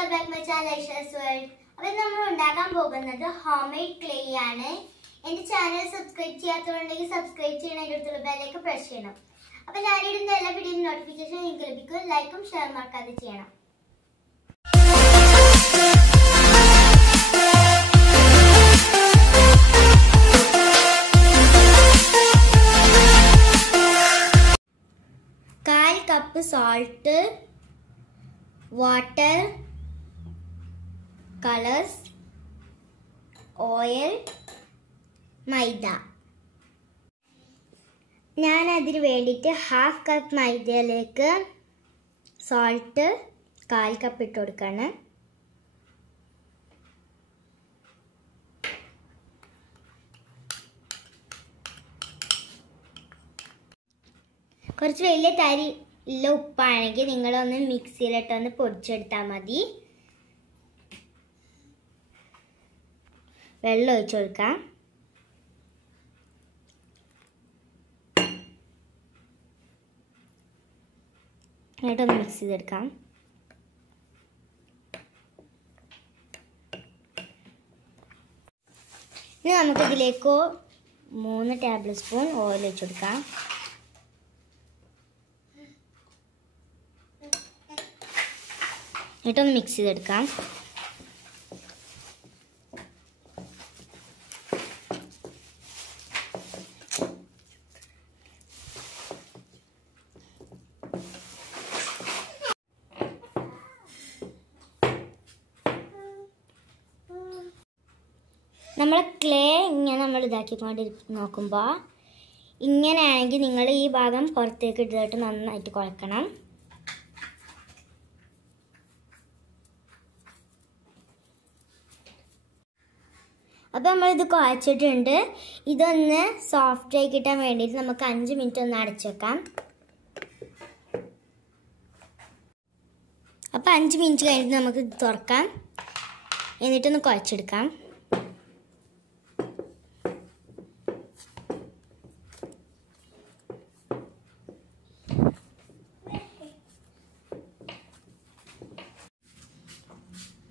welcome back my channel Aysha's World. അപ്പോൾ നമ്മൾ ഉണ്ടാക്കാൻ പോകുന്നത് homemade clay ആണ്. എൻ്റെ ചാനൽ സബ്സ്ക്രൈബ് ചെയ്യാത്തവരുണ്ടെങ്കിൽ സബ്സ്ക്രൈബ് ചെയ്യണം, അടുത്തുള്ള ബെൽ ഐക്കൺ പ്രസ് ചെയ്യണം. അപ്പോൾ ഞാൻ ഇടുന്ന എല്ലാ വീഡിയോയും നോട്ടിഫിക്കേഷൻ നിങ്ങൾക്ക് ലഭിക്കും. ലൈക്കും ഷെയർ മറക്കാതെ ചെയ്യണം. Cup salt, water, colors, oil, maida. ഞാൻ അതിനു വേണ്ടിയിട്ട് ഹാഫ് കപ്പ് മൈദയിലേക്ക് സോൾട്ട് 1/4 കപ്പ് ഇട്ട് കൊടുക്കാണ്. കുറച്ച് വലിയ തരി ഇല്ല ഉപ്പാണെങ്കിൽ നിങ്ങളൊന്ന് മിക്സിയിലിട്ടൊന്ന് പൊടിച്ചെടുത്താൽ മതി. വെള്ളം ഒഴിച്ചു കൊടുക്കാം. എന്നിട്ടൊന്ന് മിക്സ് ചെയ്തെടുക്കാം. ഇനി നമുക്കിതിലേക്ക് 3 ടേബിൾ സ്പൂൺ ഓയിൽ ഒഴിച്ചു കൊടുക്കാം. എന്നിട്ടൊന്ന് മിക്സ് ചെയ്തെടുക്കാം. നമ്മൾ ക്ലേ ഇങ്ങനെ നമ്മൾ ഇതാക്കിക്കൊണ്ട് നോക്കുമ്പോൾ ഇങ്ങനെയാണെങ്കിൽ നിങ്ങൾ ഈ ഭാഗം പുറത്തേക്ക് ഇട്ടിട്ട് നന്നായിട്ട് കുഴക്കണം. അപ്പോൾ നമ്മളിത് കുഴച്ചിട്ടുണ്ട്. ഇതൊന്ന് സോഫ്റ്റ് ആയി കിട്ടാൻ വേണ്ടിയിട്ട് നമുക്ക് 5 മിനിറ്റ് ഒന്ന് അടച്ചു വെക്കാം. അപ്പോൾ 5 മിനിറ്റ് കഴിഞ്ഞിട്ട് നമുക്ക് ഇത് തുറക്കാം. എന്നിട്ടൊന്ന് കുഴച്ചെടുക്കാം.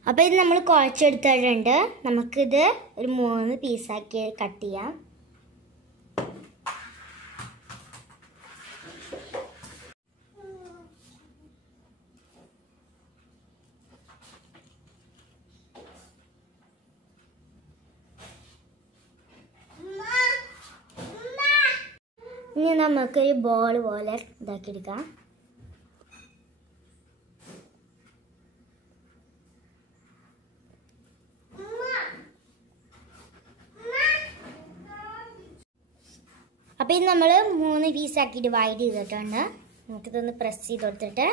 അപ്പോൾ ഇത് നമ്മൾ കുഴച്ചെടുത്തിട്ടുണ്ട്. നമുക്കിത് ഒരു 3 പീസാക്കി കട്ട് ചെയ്യാം. ഇനി നമുക്കൊരു ബോൾ പോലെ ഇതാക്കിയെടുക്കാം. അപ്പോൾ ഇത് നമ്മൾ 3 പീസാക്കി ഡിവൈഡ് ചെയ്തിട്ടുണ്ട്. നമുക്കിതൊന്ന് പ്രസ് ചെയ്ത് കൊടുത്തിട്ട്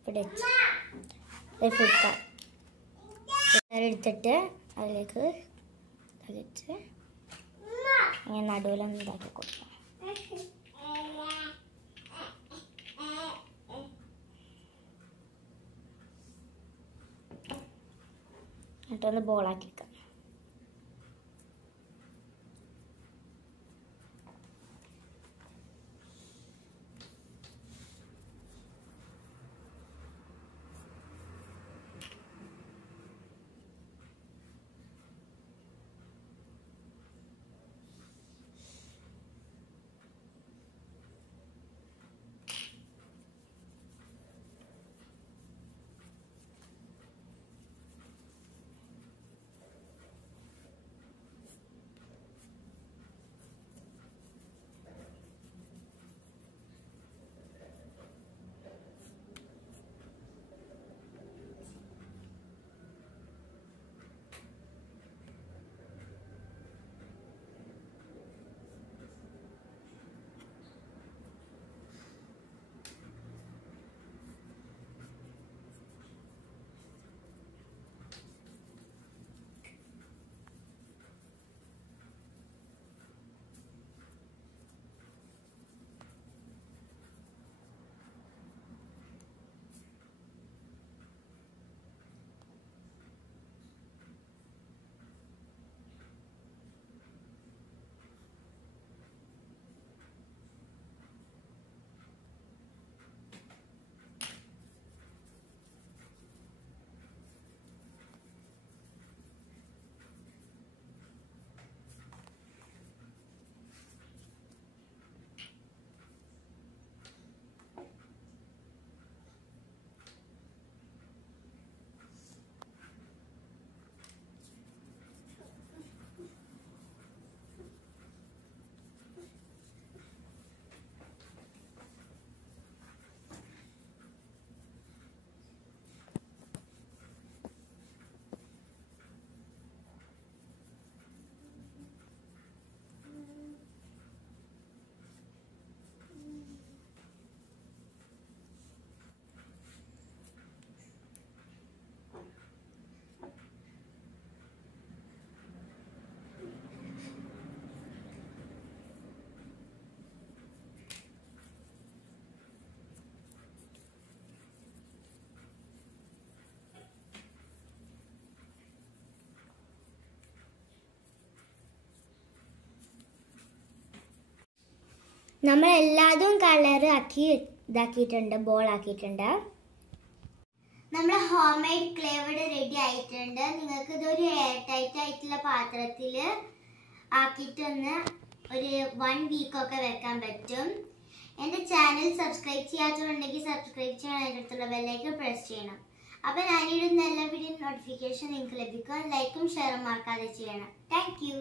ഇവിടെ ഒരു ഫുഡ് കളർ എടുത്തിട്ട് അതിലേക്ക് വെച്ച് അങ്ങനെ നടുവിലൊന്ന് ഇതാക്കി കൊടുക്കാം. എന്നിട്ടൊന്ന് ബോളാക്കി വെക്കാം. നമ്മൾ എല്ലാതും കളർ ആക്കി ഇതാക്കിയിട്ടുണ്ട്, ബോൾ ആക്കിയിട്ടുണ്ട്. നമ്മൾ ഹോം മെയ്ഡ് ക്ലേ ഇവിടെ റെഡി ആയിട്ടുണ്ട്. നിങ്ങൾക്ക് ഇതൊരു എയർ ടൈറ്റ് ആയിട്ടുള്ള പാത്രത്തിൽ ആക്കിയിട്ടൊന്ന് ഒരു 1 വീക്കൊക്കെ വെക്കാൻ പറ്റും. എൻ്റെ ചാനൽ സബ്സ്ക്രൈബ് ചെയ്യാത്തതുണ്ടെങ്കിൽ സബ്സ്ക്രൈബ് ചെയ്യണം, അതിൻ്റെ അടുത്തുള്ള ബെല്ലൈക്കൺ പ്രസ് ചെയ്യണം. അപ്പോൾ ഞാനിടുന്ന എല്ലാ വീഡിയോ നോട്ടിഫിക്കേഷൻ നിങ്ങൾക്ക് ലഭിക്കും. ലൈക്കും ഷെയറും മറക്കാതെ ചെയ്യണം. Thank you.